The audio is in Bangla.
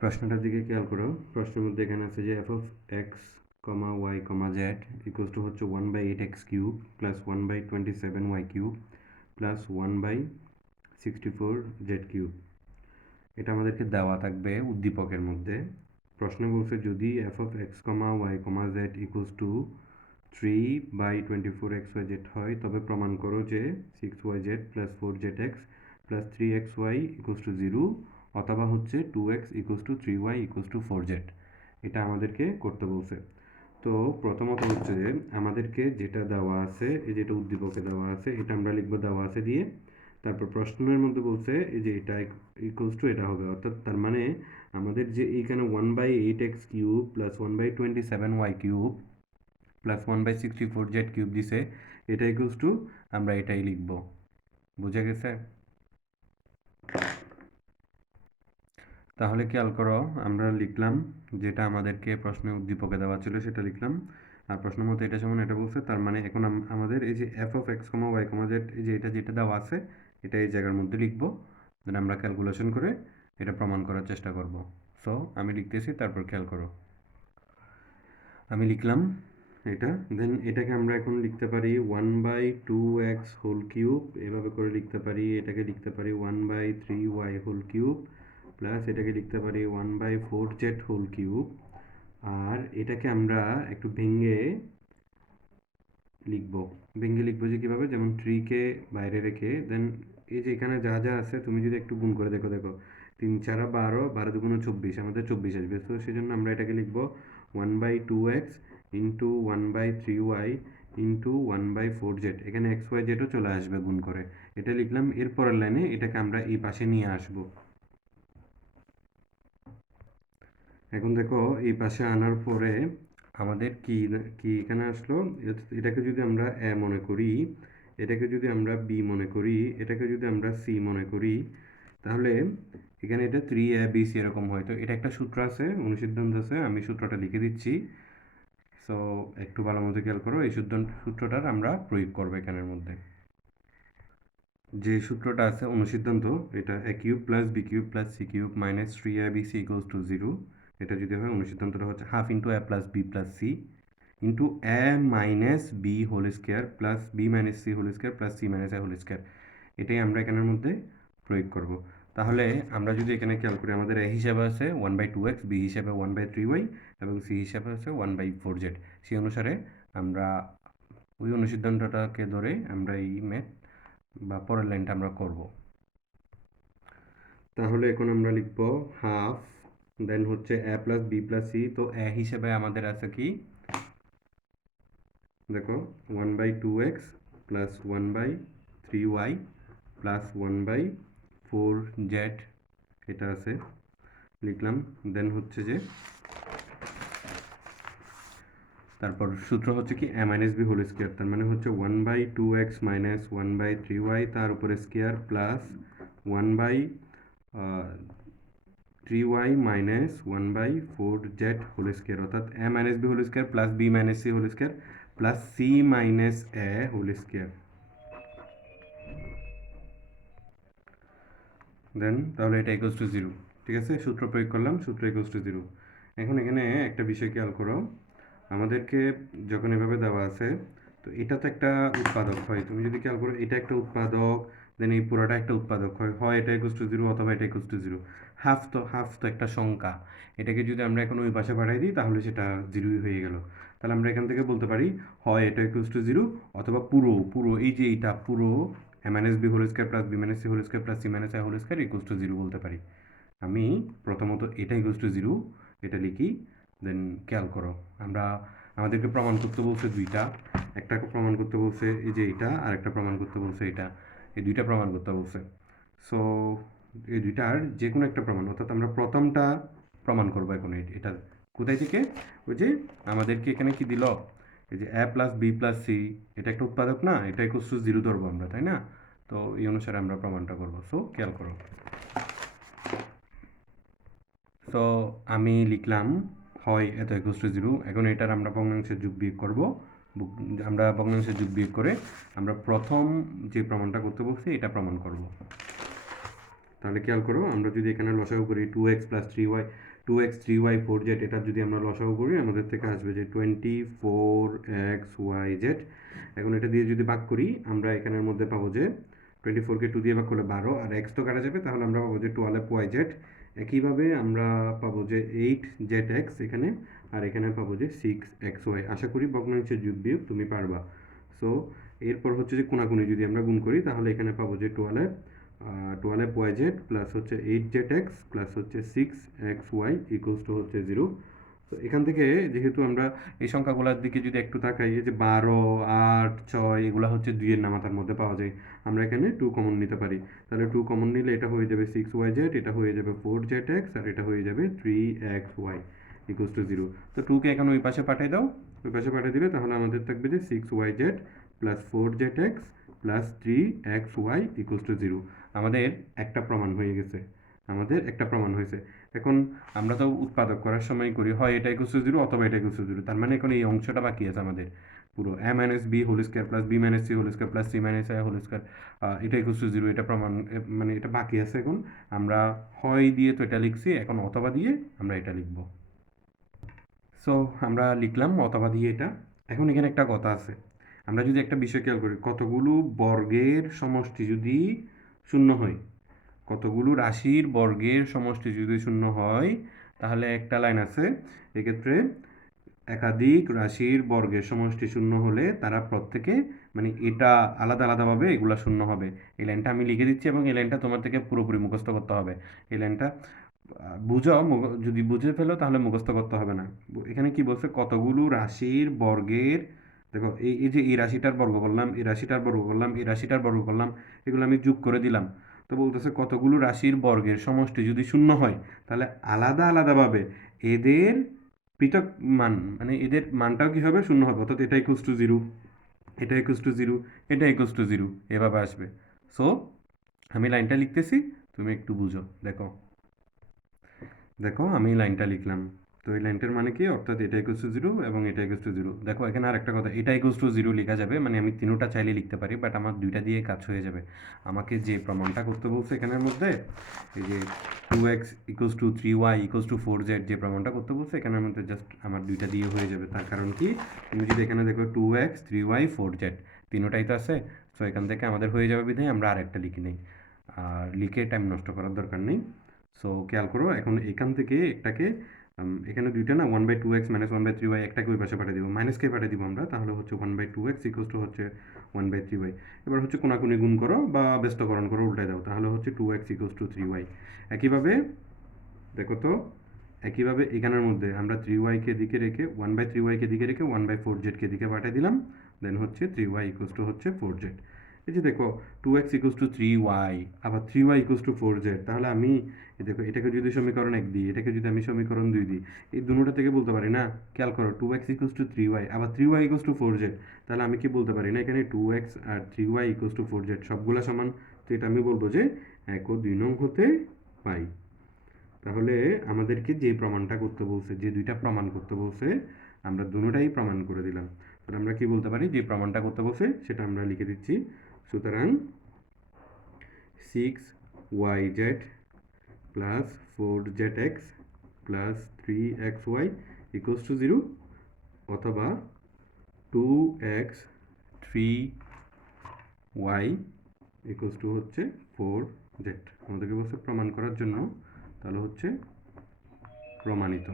প্রশ্নটার দিকে খেয়াল করো। প্রশ্নের মধ্যে এখানে আছে যে F of x comma Y comma Z equals to হচ্ছে 1/8x³ plus 1/27y³ plus 1/64z³। এটা আমাদেরকে দেওয়া থাকবে উদ্দীপকের মধ্যে। প্রশ্ন বলছে যদি f of x comma Y comma Z equals to 3/24xyz হয়, তবে প্রমাণ করো যে 6yz plus 4zx plus 3xy equals to 0, অথবা হচ্ছে 2x equals to 3y equals to 4z। এটা আমাদেরকে করতে বলছে। তো প্রথমত হচ্ছে যে আমাদেরকে যেটা দেওয়া আছে, এই যেটা উদ্দীপকে দেওয়া আছে, এটা আমরা লিখবো দেওয়া আছে দিয়ে। তারপর প্রশ্নের মধ্যে বলছে এই যে এটা ইকুয়ালস টু এটা হবে, অর্থাৎ তার মানে আমাদের যে এইখানে 1/8x³ plus 1/27y³ plus 1/64z³ দিছে, এটা ইকুয়ালস টু আমরা এটাই লিখব। বুঝা গেছে? তাহলে খেয়াল করো, আমরা লিখলাম যেটা আমাদেরকে প্রশ্নে উদ্দীপকে দেওয়া ছিল সেটা লিখলাম, আর প্রশ্ন মতো এটা সমান এটা বলছে। তার মানে এখন আমাদের এই যে F of x comma Y comma z, এই যে এটা যেটা দেওয়া আছে এটা এই জায়গার মধ্যে লিখবো, দেন আমরা ক্যালকুলেশন করে এটা প্রমাণ করার চেষ্টা করব। সো আমি লিখতেছি, তারপর খেয়াল করো। আমি লিখলাম এটা, দেন এটাকে আমরা এখন লিখতে পারি 1/2x³ এভাবে করে লিখতে পারি। এটাকে লিখতে পারি 1/3y³ প্লাস এটাকে লিখতে পারি 1/4z³। আর এটাকে আমরা একটু ভেঙে লিখবো যে কীভাবে, যেমন 3কে বাইরে রেখে দেন এই যে এখানে যা যা আছে তুমি যদি একটু গুণ করে দেখো 3 4 12, 12 2 24, আমাদের 24 আসবে। তো সেই জন্য আমরা এটাকে লিখবো 1/2x into 1/3y into 1/4z। এখানে এক্স ওয়াই জেডও চলে আসবে গুণ করে, এটা লিখলাম। এরপরের লাইনে এটাকে আমরা এই পাশে নিয়ে আসবো। এখন দেখো এই পাশে আনার পরে আমাদের কি কি এখানে আসলো, এটাকে যদি আমরা এ মনে করি, এটাকে যদি আমরা বি মনে করি, এটাকে যদি আমরা সি মনে করি, তাহলে এখানে এটা 3abc এরকম হয়। তো এটা একটা সূত্র আছে, অনুসিদ্ধান্ত আছে, আমি সূত্রটা লিখে দিচ্ছি। সো একটু ভালো মতো খেয়াল করো, এই সূত্রটার আমরা প্রয়োগ করবো এখানের মধ্যে। যে সূত্রটা আছে অনুসিদ্ধান্ত, এটা a³ plus b³ plus c³ minus 3abc equals to 0। এটা যদি হয়, অনুসিদ্ধান্তটা হচ্ছে half into a plus b plus c into a minus b whole square plus b minus c whole square plus c minus a whole square. এটাই আমরা এখানের মধ্যে প্রয়োগ করব। তাহলে আমরা যদি এখানে খেয়াল করি, আমাদের a হিসাবে আছে 1/2x, b হিসাবে 1/3y এবং c হিসাবে আছে 1/4z। সেই অনুসারে আমরা ওই অনুসিদ্ধান্তটাকে ধরে আমরা এই ম্যাথ বা পরের লাইনটা আমরা করব। তাহলে এখন আমরা লিখব হাফ, দেন হচ্ছে a plus b plus c। তো a হিসেবে আমাদের আছে কি, দেখো 1/2x plus 1/3y plus 1/4z, এটা আছে, লিখলাম। দেন হচ্ছে যে তারপর সূত্র হচ্ছে কি a minus b whole square, তার মানে হচ্ছে 1/2x মাইনাস 1/3y তার উপরে square plus 1/3y minus 1/4z whole square, অর্থাৎ a minus b whole square plus b minus c whole square plus c minus a whole square. Then তাহলে এটা ইকুয়ালস টু 0। ঠিক আছে, সূত্র প্রয়োগ করলাম, সূত্র ইকুয়ালস টু 0। এখন এখানে একটা বিষয় খেয়াল করো, আমাদেরকে যখন এভাবে দেওয়া আছে, তো এটা তো একটা উৎপাদক হয়। তুমি যদি খেয়াল করো, এটা একটা উৎপাদক, দেন এই পুরোটা একটা উৎপাদক হয়, হয় এটা ইকুয়ালস টু 0 অথবা এটা ইকুয়ালস টু 0। হাফ তো একটা সংখ্যা, এটাকে যদি আমরা এখন ওই পাশে পাঠিয়ে দিই তাহলে সেটা 0ই হয়ে গেল। তাহলে আমরা এখান থেকে বলতে পারি হয় এটা ইকুয়ালস টু 0 অথবা পুরো এই যে এইটা পুরো a minus b whole square plus b minus c whole square plus c minus a whole square equals to 0 বলতে পারি। আমি প্রথমত এটা ইকুয়ালস টু 0 এটা লিখি, দেন খেয়াল করো আমাদেরকে প্রমাণ করতে বলছে দুইটা, একটা প্রমাণ করতে বলছে এই যে এটা, আর একটা প্রমাণ করতে বলছে এটা, এই দুইটা প্রমাণ করতে বলছে। সো এই দুইটার যে কোনো একটা প্রমাণ, অর্থাৎ আমরা প্রথমটা প্রমাণ করবো এখন। এটা কোথায় থেকে, ওই যে আমাদেরকে এখানে কি দিল, এই যে a plus b plus c, এটা একটা উৎপাদক না, এটা ইকুয়ালস টু 0 ধরবো আমরা, তাই না? তো এই অনুসারে আমরা প্রমাণটা করবো। সো খেয়াল করো, সো আমি লিখলাম হয় এত ইকুয়ালস টু 0। এখন এটার আমরা ভগ্নাংশের যোগ বিয়োগ করবো। আমরা ভগ্নাংশের যোগ বিয়োগ করে আমরা প্রথম যে প্রমাণটা করতে বলছি এটা প্রমাণ করব। তাহলে খেয়াল করো, আমরা যদি এখানে লসাগু করি 2x plus 3y 2x 3y 4z, এটা যদি আমরা লসাগু করি আমাদের থেকে আসবে যে 24xyz। এখন এটা দিয়ে যদি ভাগ করি আমরা এখানের মধ্যে পাবো যে 24কে 2 দিয়ে ভাগ করলে 12, আর x তো কাটা যাবে, তাহলে আমরা পাবো যে 12yz। একইভাবে আমরা পাবো যে 8zx এখানে, আর এখানে পাবো যে 6xy। আশা করি ভগ্নাংশের যোগ বিয়োগ তুমি পারবা। সো এরপর হচ্ছে যে কোনাকুনি যদি আমরা গুণ করি তাহলে এখানে পাবো যে 12yz প্লাস হচ্ছে 8zx প্লাস হচ্ছে 6xy ইকুয়ালস টু হচ্ছে 0। তো এখান থেকে যেহেতু আমরা এই সংখ্যাগুলোর দিকে যদি একটু তাকাই, যে 12, 8, 6 এগুলো হচ্ছে 2 এর নামাতার মধ্যে পাওয়া যায়, আমরা এখানে 2 কমন নিতে পারি। তাহলে 2 কমন নিলে এটা হয়ে যাবে 6yz, এটা হয়ে যাবে 4zx, আর এটা হয়ে যাবে 3xy ইকুয়ালস টু 0। তো 2কে এখন ওই পাশে পাঠিয়ে দাও, ওই পাশে পাঠিয়ে দিলে তাহলে আমাদের থাকবে যে 6yz plus 4zx plus 3xy equals to 0। আমাদের একটা প্রমাণ হয়ে গেছে, আমাদের একটা প্রমাণ হয়েছে। এখন আমরা তো উৎপাদক করার সময় করি হয় এটা ইকুয়ালস টু 0 অথবা এটা ইকুয়ালস টু 0, তার মানে এখন এই অংশটা বাকি আছে আমাদের পুরো a minus b whole square plus b minus c whole square plus c minus i whole square, এটা ইকুয়ালস টু 0, এটা প্রমাণ মানে এটা বাকি আছে। এখন আমরা হয় দিয়ে তো এটা লিখছি, এখন অথবা দিয়ে আমরা এটা লিখব। সো আমরা লিখলাম অথবা দিয়ে এটা। এখন এখানে একটা কথা আছে, আমরা যদি একটা বিষয় খেয়াল করি, কতগুলো বর্গের সমষ্টি যদি শূন্য হয়, কতগুলো রাশির বর্গের সমষ্টি যদি শূন্য হয়, তাহলে একটা লাইন আছে, এক্ষেত্রে একাধিক রাশির বর্গের সমষ্টি শূন্য হলে তারা প্রত্যেকে মানে এটা আলাদা আলাদাভাবে এগুলা শূন্য হবে। এই লাইনটা আমি লিখে দিচ্ছি এবং এই লাইনটা তোমার থেকে পুরোপুরি মুখস্থ করতে হবে। এই লাইনটা বুঝো, যদি বুঝে ফেলো তাহলে মুখস্থ করতে হবে না। এখানে কি বলছে, কতগুলো রাশির বর্গের, দেখো এই যে এই রাশিটার বর্গ করলাম, এই রাশিটার বর্গ করলাম, এই রাশিটার বর্গ করলাম, এগুলো আমি যোগ করে দিলাম। তো বলতেছে কতগুলো রাশির বর্গের সমষ্টি যদি শূন্য হয় তাহলে আলাদা আলাদাভাবে এদের পৃথক মান, মানে এদের মানটাও কি হবে, শূন্য হবে। অর্থাৎ এটা ইকুয়ালস টু 0, এটা ইকুয়ালস টু 0, এটা ইকুয়ালস টু 0, এভাবে আসবে। সো আমি লাইনটা লিখতেছি, তুমি একটু বুঝো। দেখো দেখো আমি লাইনটা লিখলাম, তো এই লাইনটার মানে কি, অর্থাৎ এটা ইকুয়ালস টু 0 এবং এটা ইকুয়ালস টু 0। দেখো এখানে আর একটা কথা, এটা ইকুয়ালস টু 0 লেখা যাবে, মানে আমি তিনটা চাইলে লিখতে পারি, বাট আমার দুইটা দিয়ে কাজ হয়ে যাবে। আমাকে যে প্রমাণটা করতে বলছে এখানের মধ্যে, এই যে 2x equals to 3y equals to 4z, যে প্রমাণটা করতে বলছে এখানের মধ্যে জাস্ট আমার দুইটা দিয়ে হয়ে যাবে। তার কারণ কি, তুমি যদি এখানে দেখো 2x 3y 4z তিনোটাই তো আছে, সো এখান থেকে আমাদের হয়ে যাবে বিধায় আমরা আরেকটা লিখি নেই, আর লিখে টাইম নষ্ট করার দরকার নেই। সো খেয়াল করো, এখন এখান থেকে একটাকে এখানে দুইটা না, 1/2x মাইনাস 1/3y, একটাকে ওই পাশে পাঠিয়ে দিব, মাইনাসকে পাঠিয়ে দিব আমরা, তাহলে হচ্ছে 1/2x ইকুয়ালস টু হচ্ছে 1/3y। এবার হচ্ছে কোনাকুনি গুণ করো বা ব্যস্তকরণ করো, উল্টায় দাও, তাহলে হচ্ছে 2x ইকুয়ালস টু 3y। একইভাবে দেখো তো, একইভাবে এখানের মধ্যে আমরা 3y-কে দিকে রেখে 1/3y-কে দিকে রেখে 1/4z-কে দিকে পাঠিয়ে দিলাম, দেন হচ্ছে 3y ইকুয়ালস টু হচ্ছে 4z। এই যে দেখো 2x ইকুয়ালস টু 3y, আবার 3y ইকুয়ালস টু 4z, তাহলে আমি দেখো এটাকে যদি সমীকরণ 1 দিই, এটাকে যদি আমি সমীকরণ 2 দিই, এই দুটোটা থেকে বলতে পারি না, খেয়াল করো 2x ইকুয়ালস টু 3y আবার 3y ইকুয়ালস টু 4z, তাহলে আমি কি বলতে পারি না এখানে 2x R 3y equals to 4z সবগুলা সমান, তো এটা আমি বলবো যে 1 ও 2 নং হতে পাই। তাহলে আমাদেরকে যে প্রমাণটা করতে বলছে, যে দুইটা প্রমাণ করতে বলছে, আমরা দুটোটাই প্রমাণ করে দিলাম। তাহলে আমরা কি বলতে পারি, যে প্রমাণটা করতে বলছে সেটা আমরা লিখে দিচ্ছি। সুতরাং 6yz plus 4zx plus 3xy equals to 0, অথবা 2x 3y ইকুয়ালস টু হচ্ছে 4z। আমাদেরকে বলছে প্রমাণ করার জন্য, তাহলে হচ্ছে প্রমাণিত।